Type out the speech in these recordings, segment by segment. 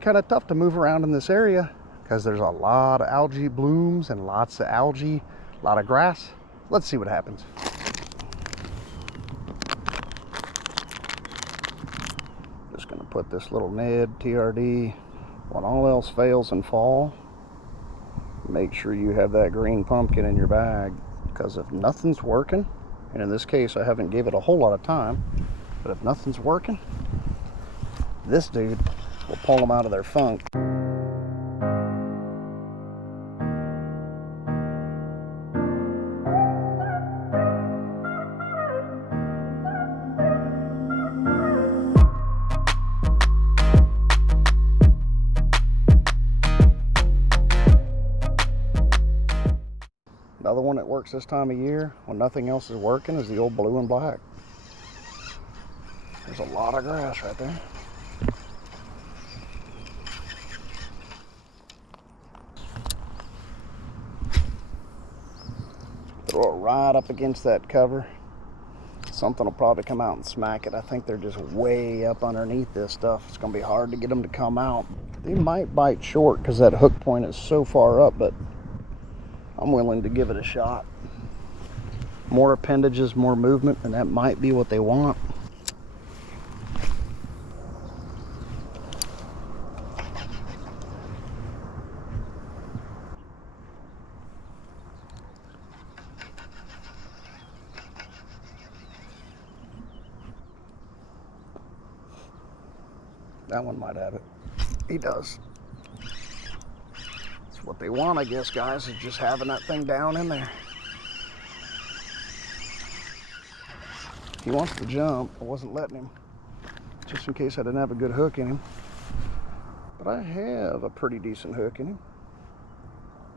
be kind of tough to move around in this area because there's a lot of algae blooms and lots of algae, a lot of grass. Let's see what happens. Just gonna put this little Ned TRD when all else fails and fall. Make sure you have that green pumpkin in your bag, because if nothing's working, and in this case I haven't gave it a whole lot of time, but if nothing's working, this dude will pull them out of their funk. Another one that works this time of year when nothing else is working is the old blue and black. There's a lot of grass right there. Throw it right up against that cover. Something will probably come out and smack it. I think they're just way up underneath this stuff. It's going to be hard to get them to come out. They might bite short because that hook point is so far up, but I'm willing to give it a shot. More appendages, more movement, and that might be what they want. That one might have it. He does. What they want, I guess, guys, is just having that thing down in there. He wants to jump. I wasn't letting him, just in case I didn't have a good hook in him. But I have a pretty decent hook in him.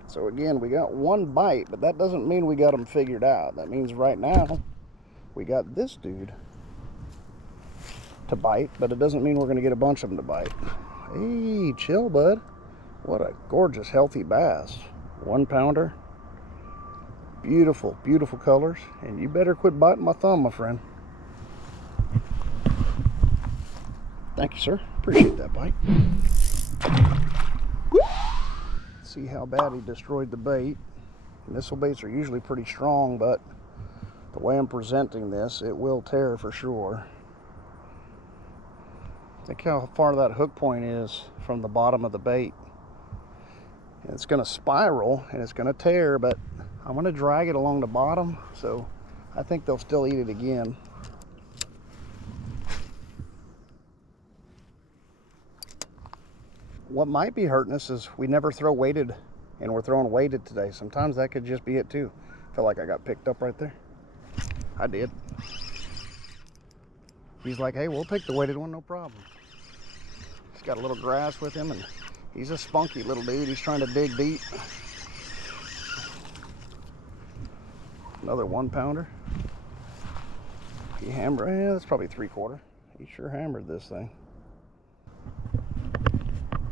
So again, we got one bite, but that doesn't mean we got him figured out. That means right now we got this dude to bite, but it doesn't mean we're going to get a bunch of them to bite. Hey, chill, bud. What a gorgeous, healthy bass. 1 pounder. Beautiful, beautiful colors. And you better quit biting my thumb, my friend. Thank you, sir. Appreciate that bite. See how bad he destroyed the bait. Missile baits are usually pretty strong, but the way I'm presenting this, it will tear for sure. Think how far that hook point is from the bottom of the bait. It's going to spiral and it's going to tear, but I'm going to drag it along the bottom, so I think they'll still eat it again. What might be hurting us is we never throw weighted, and we're throwing weighted today. Sometimes that could just be it too. Feel like I got picked up right there. I did. He's like, hey, we'll take the weighted one, no problem. He's got a little grass with him, and he's a spunky little dude. He's trying to dig deep. Another 1 pounder. He hammered, that's probably 3/4. He sure hammered this thing.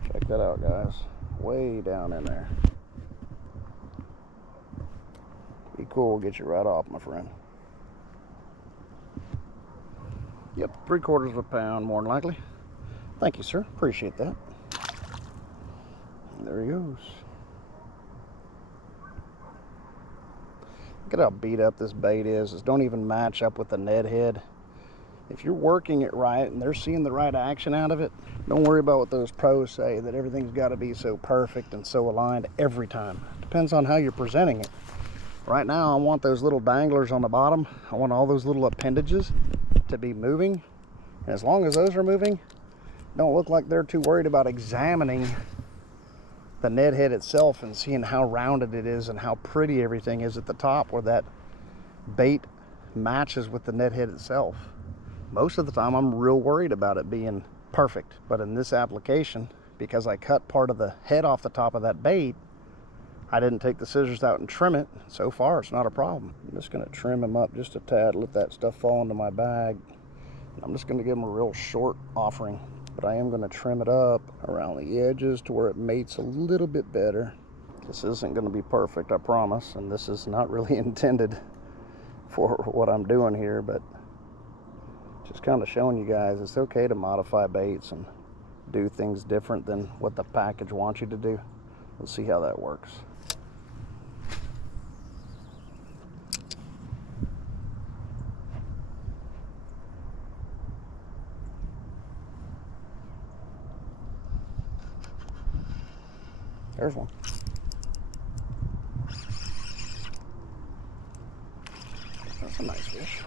Check that out, guys. Way down in there. Be cool, get you right off, my friend. Yep, 3/4 pound, more than likely. Thank you, sir. Appreciate that. And there he goes. Look at how beat up this bait is. It don't even match up with the Ned head. If you're working it right and they're seeing the right action out of it, don't worry about what those pros say, that everything's got to be so perfect and so aligned every time. Depends on how you're presenting it. Right now, I want those little danglers on the bottom. I want all those little appendages to be moving. And as long as those are moving, don't look like they're too worried about examining the Ned head itself and seeing how rounded it is and how pretty everything is at the top, where that bait matches with the Ned head itself. Most of the time I'm real worried about it being perfect, but in this application, because I cut part of the head off the top of that bait, I didn't take the scissors out and trim it. So far it's not a problem. I'm just going to trim him up just a tad, let that stuff fall into my bag. I'm just going to give him a real short offering, but I am going to trim it up around the edges to where it mates a little bit better. This isn't going to be perfect, I promise, and this is not really intended for what I'm doing here, but just kind of showing you guys it's okay to modify baits and do things different than what the package wants you to do. Let's see how that works. There's one. That's a nice fish.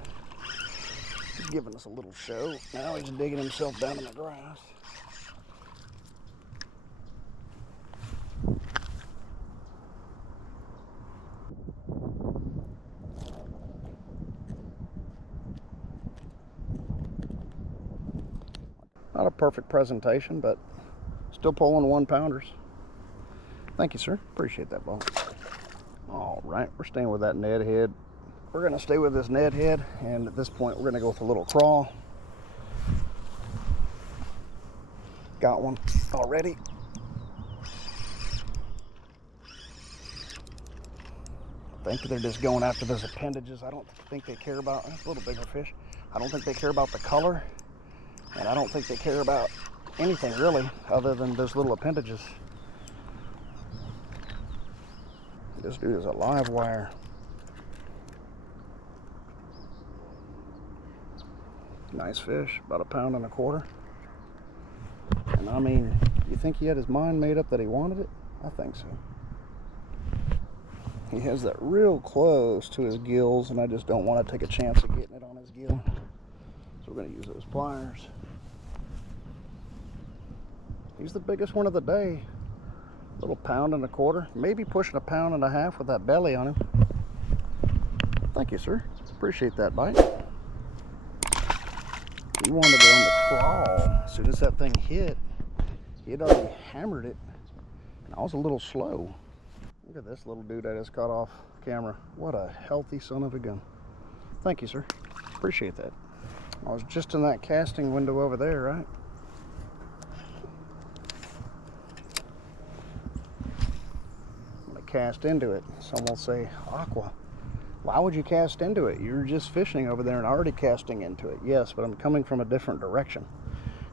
He's giving us a little show. Now he's digging himself down in the grass. Not a perfect presentation, but still pulling 1-pounders. Thank you, sir. Appreciate that, boss. All right, we're staying with that Ned head. We're gonna stay with this Ned head, and at this point, we're gonna go with a little crawl. Got one already. I think they're just going after those appendages. I don't think they care about, that's a little bigger fish. I don't think they care about the color, and I don't think they care about anything really other than those little appendages. This dude is a live wire. Nice fish, about 1.25 pounds. And I mean, you think he had his mind made up that he wanted it? I think so. He has that real close to his gills, and I just don't want to take a chance of getting it on his gill. So we're going to use those pliers. He's the biggest one of the day. Little 1.25 pounds, maybe pushing 1.5 pounds with that belly on him. Thank you, sir. Appreciate that bite. He wanted it on the crawl. As soon as that thing hit, he had already hammered it, and I was a little slow. Look at this little dude I just caught off camera. What a healthy son of a gun. Thank you, sir. Appreciate that. I was just in that casting window over there, right? Cast into it. Some will say, Aqua, why would you cast into it? You're just fishing over there and already casting into it. Yes, but I'm coming from a different direction.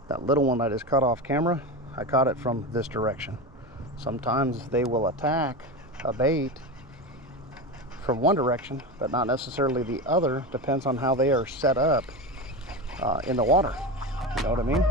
That little one I just caught off camera, I caught it from this direction. Sometimes they will attack a bait from one direction, but not necessarily the other. Depends on how they are set up in the water. You know what I mean?